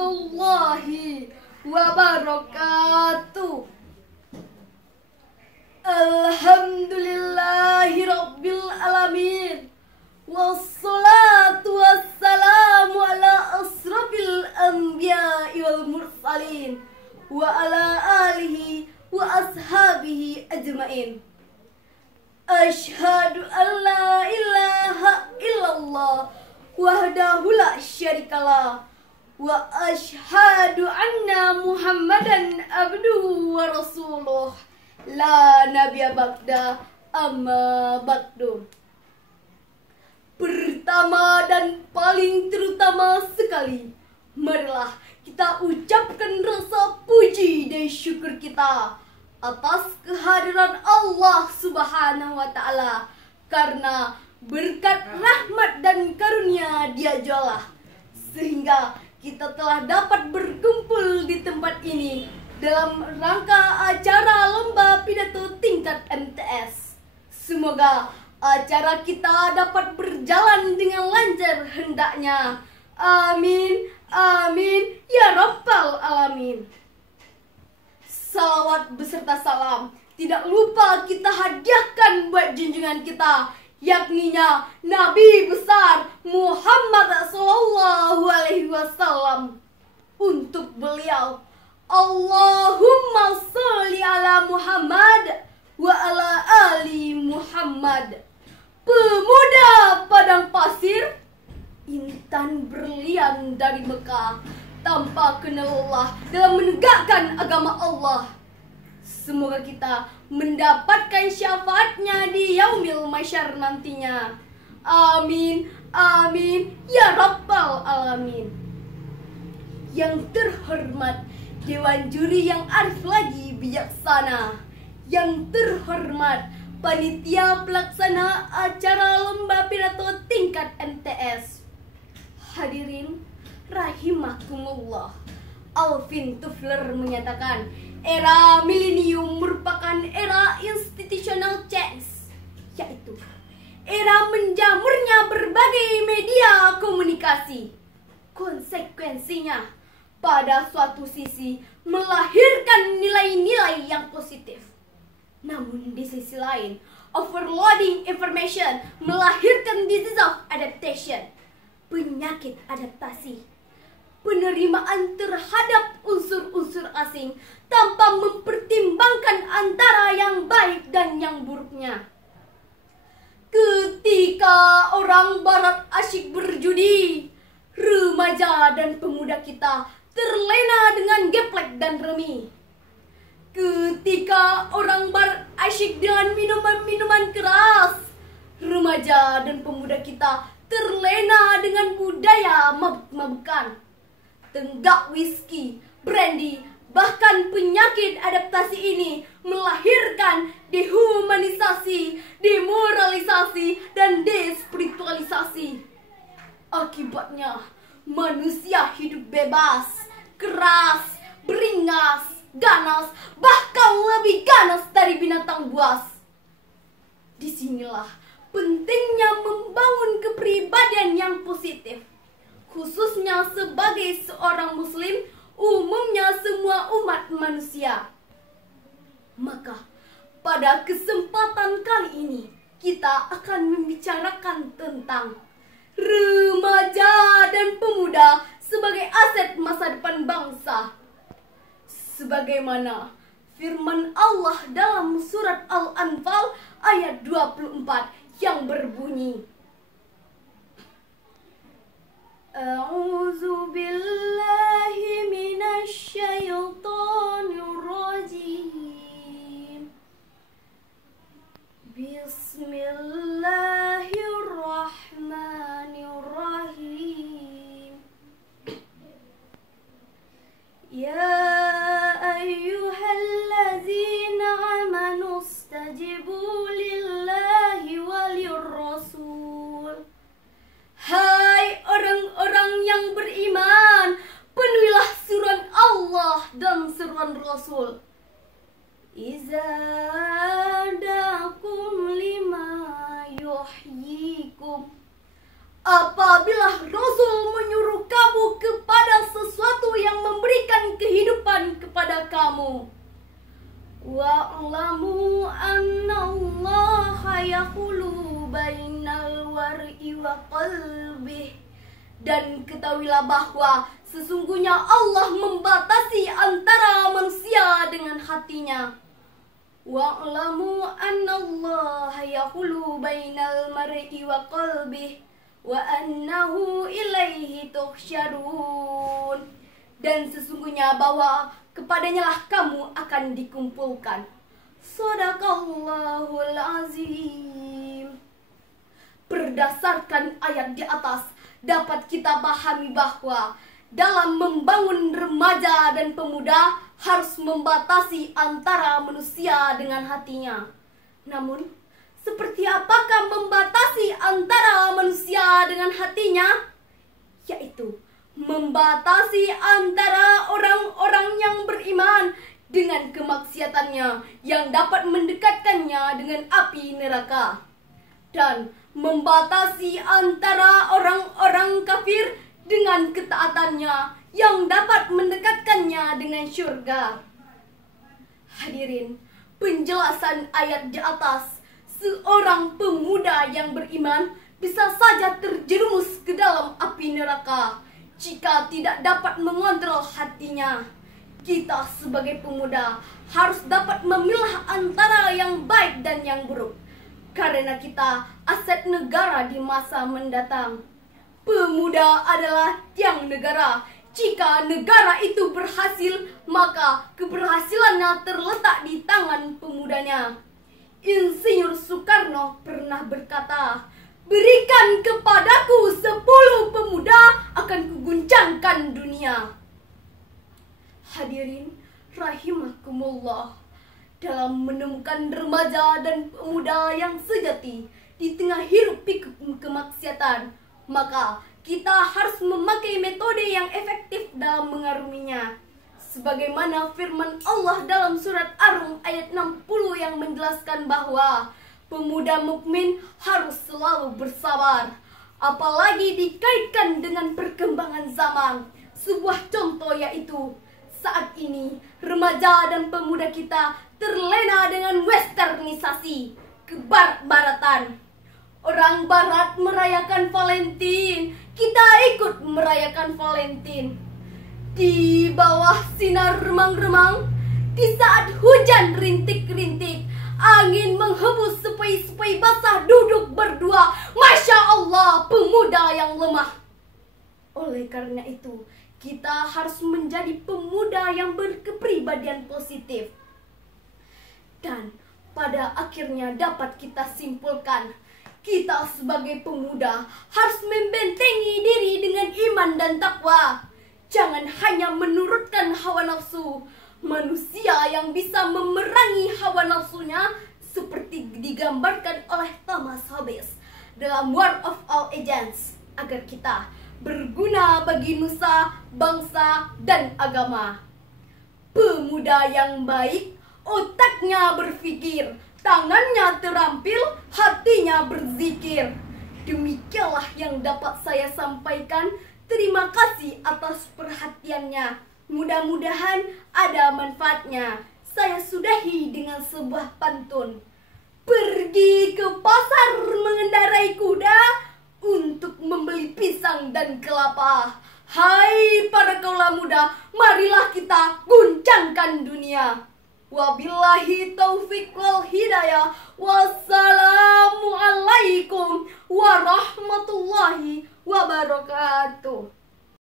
warahmatullahi wabarakatuh. Alhamdulillahi rabbil alamin. Wassalatu wassalamu ala asrafil anbiya'i wal mursalin wa ala alihi wa ashabihi ajmain. Asyhadu an la ilaha illallah wahdahu la syarikalah wa asyhadu anna Muhammadan abduhu wa rasuluh la nabiyya ba'da amma ba'du. Pertama dan paling terutama sekali, marilah kita ucapkan rasa puji dan syukur kita atas kehadiran Allah Subhanahu wa Ta'ala, karena berkat rahmat dan karunia Dia jualah sehingga kita telah dapat berkumpul di tempat ini dalam rangka acara lomba pidato tingkat MTS. Semoga acara kita dapat berjalan dengan lancar hendaknya. Amin, amin, ya rabbal alamin. Salawat beserta salam tidak lupa kita hadiahkan buat junjungan kita, yakninya Nabi besar Muhammad sallallahu alaihi wasallam. Untuk beliau, Allahumma sholli ala Muhammad wa ala ali Muhammad. Pemuda padang pasir, intan berlian dari Mekah, tanpa kenal Allah dalam menegakkan agama Allah. Semoga kita mendapatkan syafaatnya di yaumil mahsyar nantinya. Amin, amin, ya rabbal alamin. Yang terhormat Dewan Juri yang arif lagi bijaksana, yang terhormat panitia pelaksana acara lomba pidato tingkat MTS, hadirin rahimakumullah. Alvin Toffler menyatakan, era milenium merupakan era institutional change, yaitu era menjamurnya berbagai media komunikasi. Konsekuensinya, pada suatu sisi melahirkan nilai-nilai yang positif, namun di sisi lain overloading information melahirkan disease of adaptation, penyakit adaptasi, penerimaan terhadap unsur-unsur asing tanpa mempertimbangkan antara yang baik dan yang buruknya. Ketika orang barat asyik berjudi, remaja dan pemuda kita terlena dengan geplek dan remi. Ketika orang barat asyik dengan minuman-minuman keras, remaja dan pemuda kita terlena dengan budaya mabuk-mabukan. Tenggak whisky, brandy, bahkan penyakit adaptasi ini melahirkan dehumanisasi, demoralisasi, dan despiritualisasi. Akibatnya, manusia hidup bebas, keras, beringas, ganas, bahkan lebih ganas dari binatang buas. Disinilah pentingnya membangun kepribadian yang positif, khususnya sebagai seorang muslim, umumnya semua umat manusia. Maka pada kesempatan kali ini kita akan membicarakan tentang remaja dan pemuda sebagai aset masa depan bangsa. Sebagaimana firman Allah dalam surat Al-Anfal ayat 24 yang berbunyi, A'udzu billahi minasy syaithanir rajim. Bismillahirrahmanirrahim. Ya ayyuhallazina amanu istajibu lillahi walirrasul. Hai orang-orang yang beriman, penuhilah seruan Allah dan seruan Rasul. Iza dakum lima yuhyikum, apabila Rasul menyuruh kamu kepada sesuatu yang memberikan kehidupan kepada kamu. Wa'lamu annallaha yahulu bainal war'i wa qalbih. Dan ketahuilah bahwa sesungguhnya Allah membatasi antara manusia dengan hatinya. Wa'lamu annallaha yahulu bainal mar'i wa qalbih wa annahu ilaihi tuhsyarun. Dan sesungguhnya bahwa kepadanya lah kamu akan dikumpulkan. Shadaqallahul azim. Berdasarkan ayat di atas dapat kita pahami bahwa dalam membangun remaja dan pemuda harus membatasi antara manusia dengan hatinya. Namun, seperti apakah membatasi antara manusia dengan hatinya? Yaitu membatasi antara orang-orang yang beriman dengan kemaksiatannya yang dapat mendekatkannya dengan api neraka, dan membatasi antara orang-orang kafir dengan ketaatannya yang dapat mendekatkannya dengan syurga. Hadirin, penjelasan ayat di atas, seorang pemuda yang beriman bisa saja terjerumus ke dalam api neraka jika tidak dapat mengontrol hatinya. Kita sebagai pemuda harus dapat memilah antara yang baik dan yang buruk, karena kita aset negara di masa mendatang. Pemuda adalah tiang negara. Jika negara itu berhasil, maka keberhasilannya terletak di tangan pemudanya. Insinyur Soekarno pernah berkata, "Berikan kepadaku 10 pemuda, akan kuguncangkan dunia." Hadirin rahimakumullah, dalam menemukan remaja dan pemuda yang sejati di tengah hiruk pikuk kemaksiatan, maka kita harus memakai metode yang efektif dalam mengaruminya. Sebagaimana firman Allah dalam surat Ar-Rum ayat 60 yang menjelaskan bahwa pemuda mukmin harus selalu bersabar, apalagi dikaitkan dengan perkembangan zaman. Sebuah contoh yaitu saat ini remaja dan pemuda kita terlena dengan westernisasi, kebarat-baratan. Orang barat merayakan Valentine, kita ikut merayakan Valentine. Di bawah sinar remang-remang, di saat hujan rintik-rintik, angin menghembus sepoi-sepoi basah, duduk berdua. Masya Allah, pemuda yang lemah. Oleh karena itu, kita harus menjadi pemuda yang berkepribadian positif. Dan pada akhirnya dapat kita simpulkan, kita sebagai pemuda harus membentengi diri dengan iman dan takwa. Jangan hanya menurutkan hawa nafsu. Manusia yang bisa memerangi hawa nafsunya seperti digambarkan oleh Thomas Hobbes dalam War of All Ages, agar kita berguna bagi nusa, bangsa, dan agama. Pemuda yang baik, otaknya berpikir, tangannya terampil, hatinya berzikir. Demikianlah yang dapat saya sampaikan. Terima kasih atas perhatiannya. Mudah-mudahan ada manfaatnya. Saya sudahi dengan sebuah pantun. Pergi ke pasar mengendarai kuda untuk membeli pisang dan kelapa. Hai para kaula muda, marilah kita guncangkan dunia. Wabillahi taufiq wal hidayah. Wassalamualaikum warahmatullahi wabarakatuh.